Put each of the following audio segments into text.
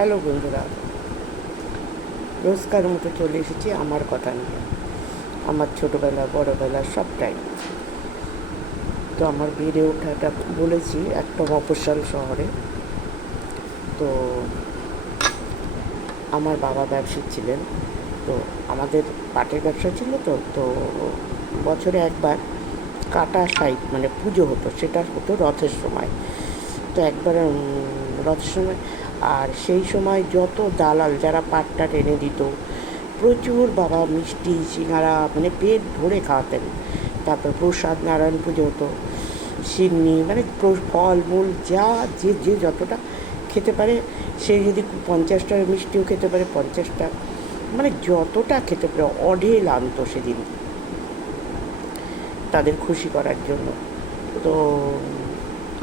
Hello বন্ধুরা, রোজকার মতো চলে এসেছি আমার কথা নিয়ে। আমার ছোটোবেলা বড়োবেলা সবটাই। তো আমার বেড়ে ওঠাটা বলেছি একটা মফস্বল শহরে। তো আমার বাবা ব্যবসায়ী ছিলেন। তো আমাদের পাটের ব্যবসা ছিল। তো বছরে একবার কাটা সাইড মানে পুজো হতো, সেটা হতো রথের সময়। তো একবার রথের সময়, আর সেই সময় যত দালাল যারা পাটটা টেনে দিত, প্রচুর বাবা মিষ্টি সিঙ্গারা মানে পেট ভরে খাওয়াতেন। তারপর প্রসাদ নারায়ণ পুজো হতো, সিন্নি মানে ফলমূল যা যে যে যতটা খেতে পারে, সে যদি 50টা মিষ্টিও খেতে পারে 50টা, মানে যতটা খেতে পারে অঢেল আনতো সেদিন তাদের খুশি করার জন্য। তো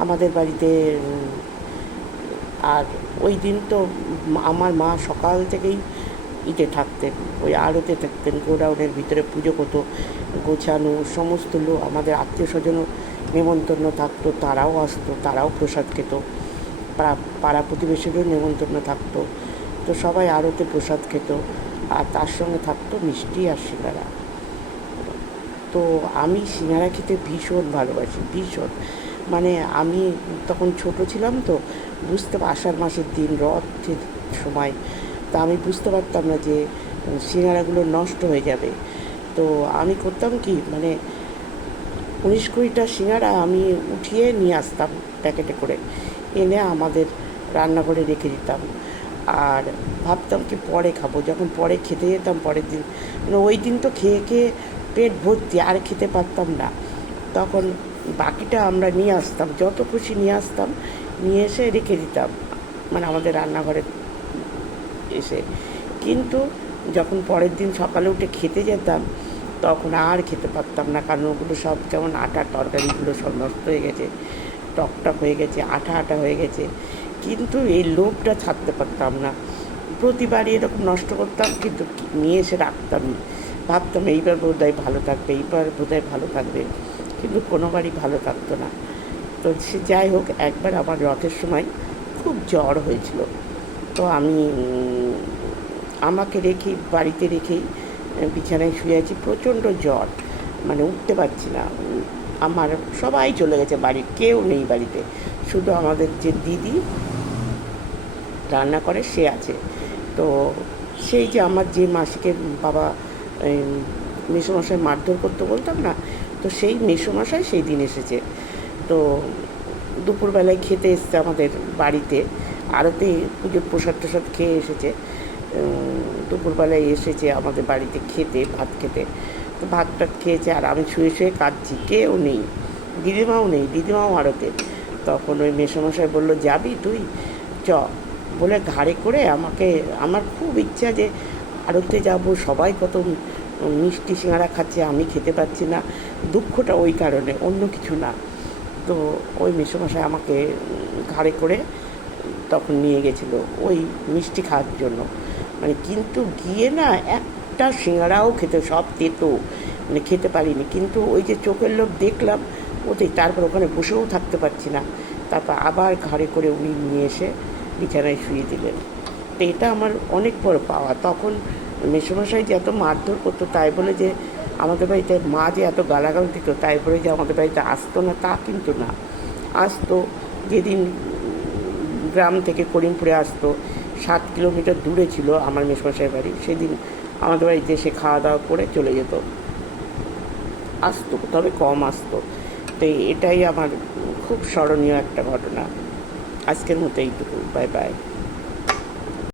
আমাদের বাড়িতে আর ওই দিন তো আমার মা সকাল থেকেই থাকতেন, ওই আড়তে থাকতেন, গোডাউনের ভিতরে পুজো করতো, গোছানো সমস্ত লোক, আমাদের আত্মীয় স্বজনও নেমন্তন্ন থাকতো, তারাও আসতো, তারাও প্রসাদ খেত, পাড়া প্রতিবেশীরও নেমন্তন্ন থাকতো। তো সবাই আড়তে প্রসাদ খেত, আর তার সঙ্গে থাকতো মিষ্টি আর সিঙ্গারা। তো আমি সিঙ্গারা খেতে ভীষণ ভালোবাসি, ভীষণ। মানে আমি তখন ছোট ছিলাম, তো আষাঢ় মাসের দিন রথের সময়, তা আমি বুঝতে পারতাম না যে সিঙ্গারাগুলো নষ্ট হয়ে যাবে। তো আমি করতাম কি, মানে 19-20টা সিঙ্গারা আমি উঠিয়ে নিয়ে আসতাম প্যাকেটে করে, এনে আমাদের রান্নাঘরে রেখে দিতাম। আর ভাবতাম কি পরে খাবো, যখন পরে খেতে যেতাম পরের দিন, মানে ওই দিন তো খেয়ে খেয়ে পেট ভর্তি, আর খেতে পারতাম না। তখন বাকিটা আমরা নিয়ে আসতাম, যত খুশি নিয়ে আসতাম, নিয়ে এসে রেখে দিতাম মানে আমাদের রান্নাঘরে এসে। কিন্তু যখন পরের দিন সকালে উঠে খেতে যেতাম, তখন আর খেতে পারতাম না, কারণ ওগুলো সব যেমন আটার তরকারিগুলো সব নষ্ট হয়ে গেছে, টকটক হয়ে গেছে, আঠা আঠা হয়ে গেছে। কিন্তু এই লোভটা ছাড়তে পারতাম না, প্রতিবারই এরকম নষ্ট করতাম, কিন্তু নিয়ে এসে রাখতাম। ভাবতাম এইবার বোধহয় ভালো থাকবে, এইবার বোধহয় ভালো থাকবে, কিন্তু কোনোবারই ভালো থাকতো না। তো সে যাই হোক, একবার আমার রথের সময় খুব জ্বর হয়েছিল। তো আমি আমাকে রেখেই বাড়িতে রেখেই বিছানায় শুয়ে আছি, প্রচণ্ড জ্বর, মানে উঠতে পারছি না। আমার সবাই চলে গেছে, বাড়ির কেউ নেই বাড়িতে, শুধু আমাদের যে দিদি রান্না করে সে আছে। তো সেই যে আমার যে মাসিকে বাবা মেসোমশাই মারধর করতে বলতাম না, তো সেই মেসোমশাই সেই দিন এসেছে। তো দুপুরবেলায় খেতে এসছে আমাদের বাড়িতে, আরতে পুজোর প্রসাদ টসাদ খেয়ে এসেছে। দুপুরবেলায় এসেছে আমাদের বাড়িতে খেতে, ভাত খেতে। তো ভাত টাত খেয়েছে, আর আমি শুয়ে শুয়ে কাঁদছি, কেউ নেই, দিদিমাও নেই, দিদিমাও আরতে। তখন ওই মেসোমশাই বললো, যাবি তুই, চ, বলে ঘাড়ে করে আমাকে, আমার খুব ইচ্ছা যে আড়তে যাব, সবাই কত মিষ্টি সিঙ্গারা খাচ্ছে, আমি খেতে পাচ্ছি না, দুঃখটা ওই কারণে, অন্য কিছু না। তো ওই মেসোমশাই আমাকে ঘাড়ে করে তখন নিয়ে গেছিলো ওই মিষ্টি খাওয়ার জন্য। মানে কিন্তু গিয়ে না একটা সিঙ্গারাও খেতে, সব তেতো, মানে খেতে পারিনি। কিন্তু ওই যে চোখের লোভ দেখলাম ওতেই, তারপর ওখানে বসেও থাকতে পারছি না, তারপর আবার ঘাড়ে করে উনি নিয়ে এসে বিছানায় শুয়ে দিলেন। তো এটা আমার অনেক বড় পাওয়া। তখন মেসোমশাই যে এত মারধর করতো, তাই বলে যে আমাদের বাড়িতে মা যে এত গালাগাল দিত, তাই বলে যে আমাদের বাড়িতে আসতো না তা কিন্তু না, আসতো। যেদিন গ্রাম থেকে করিমপুরে আসতো, 7 কিলোমিটার দূরে ছিল আমার মেসোমশাই বাড়ি, সেদিন আমাদের বাড়িতে এসে খাওয়া দাওয়া করে চলে যেত, আসতো, তবে কম আসতো। তো এটাই আমার খুব স্মরণীয় একটা ঘটনা। আজকের মতো এইটুকু, বাই বাই।